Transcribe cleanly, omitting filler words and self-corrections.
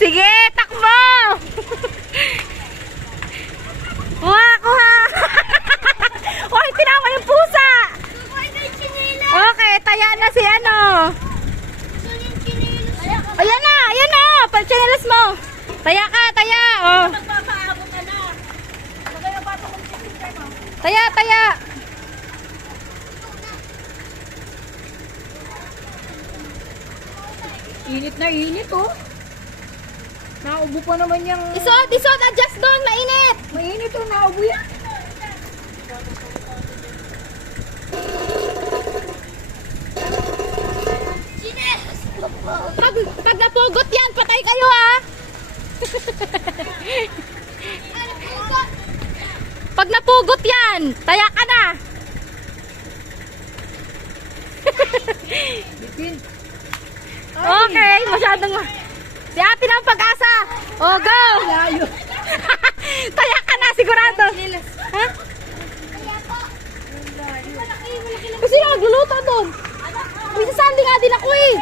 Sige, takbo! Kuha, kuha! Hoy, tinawa yung pusa! Okay, taya na si ano. Ayan na, ayan na! Pal-chinelas mo! Taya ka, taya! Oh. Taya, taya! Init na init, oh. Naubo pa naman yung... Isot, isot! Adjust doon! Mainit! Mainit, oh. Naubo yan. Pag napugot yan, patay kayo ha! Pag napugot yan, taya ka na! Bitin. Okay, masyadong... Si ate ng pag-asa! O, go! Layo. Taya ka na, sigurado! Ha? Kasi nagluluto doon! May sasali nga din ako eh!